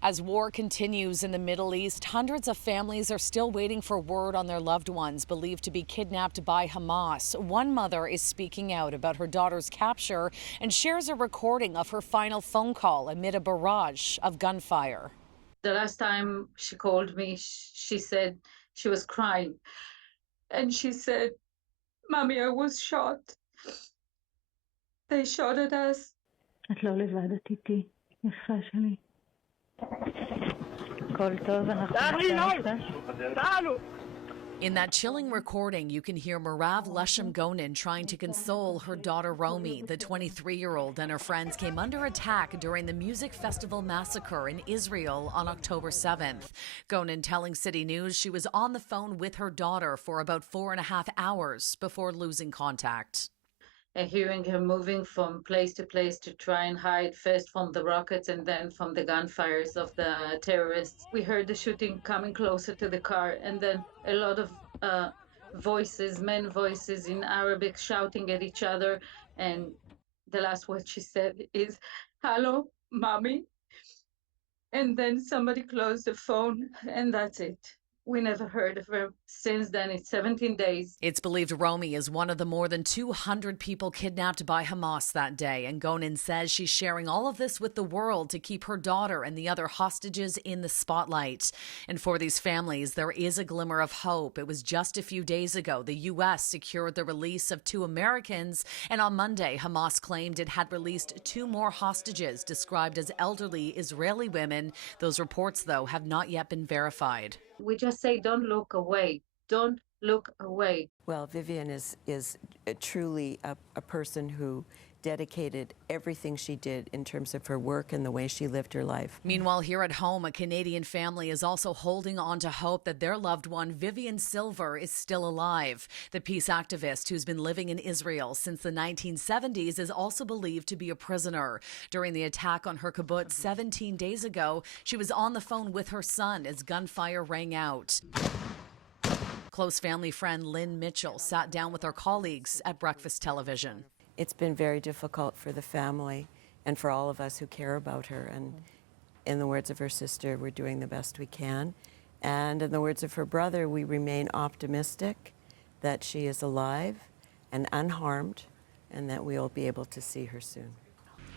As war continues in the Middle East, hundreds of families are still waiting for word on their loved ones believed to be kidnapped by Hamas. One mother is speaking out about her daughter's capture and shares a recording of her final phone call amid a barrage of gunfire. The last time she called me, she said she was crying. And she said, "Mommy, I was shot. They shot at us." את לא לבד, את איתי, יפה שלי. הכל טוב, אנחנו נמצא. In that chilling recording, you can hear Merav Leshem Gonen trying to console her daughter Romy. The 23-year-old and her friends came under attack during the music festival massacre in Israel on October 7th. Gonen telling City News she was on the phone with her daughter for about 4.5 hours before losing contact. And hearing her moving from place to place to try and hide, first from the rockets and then from the gunfires of the terrorists. We heard the shooting coming closer to the car, and then a lot of voices, men voices in Arabic shouting at each other. And the last word she said is, "Hello, mommy." And then somebody closed the phone, and that's it. We never heard of her since then. It's 17 days. It's believed Romy is one of the more than 200 people kidnapped by Hamas that day. And Gonen says she's sharing all of this with the world to keep her daughter and the other hostages in the spotlight. And for these families, there is a glimmer of hope. It was just a few days ago the U.S. secured the release of 2 Americans. And on Monday, Hamas claimed it had released 2 more hostages described as elderly Israeli women. Those reports, though, have not yet been verified. We just say, don't look away. Don't look away. Well, Vivian is truly a person who dedicated everything she did in terms of her work and the way she lived her life. Meanwhile, here at home, a Canadian family is also holding on to hope that their loved one, Vivian Silver, is still alive. The peace activist who's been living in Israel since the 1970s is also believed to be a prisoner. During the attack on her kibbutz 17 days ago, she was on the phone with her son as gunfire rang out. Close family friend Lynn Mitchell sat down with her colleagues at Breakfast Television. It's been very difficult for the family and for all of us who care about her. And in the words of her sister, we're doing the best we can. And in the words of her brother, we remain optimistic that she is alive and unharmed and that we'll be able to see her soon.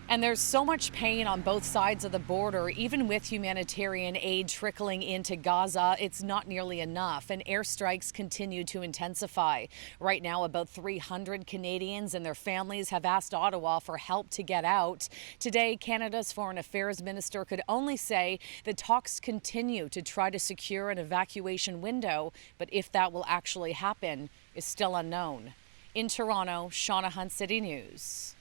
And there's so much pain on both sides of the border. Even with humanitarian aid trickling into Gaza, it's not nearly enough, and airstrikes continue to intensify. Right now, about 300 Canadians and their families have asked Ottawa for help to get out. Today, Canada's Foreign Affairs Minister could only say the talks continue to try to secure an evacuation window, but if that will actually happen is still unknown. In Toronto, Shauna Hunt, City News.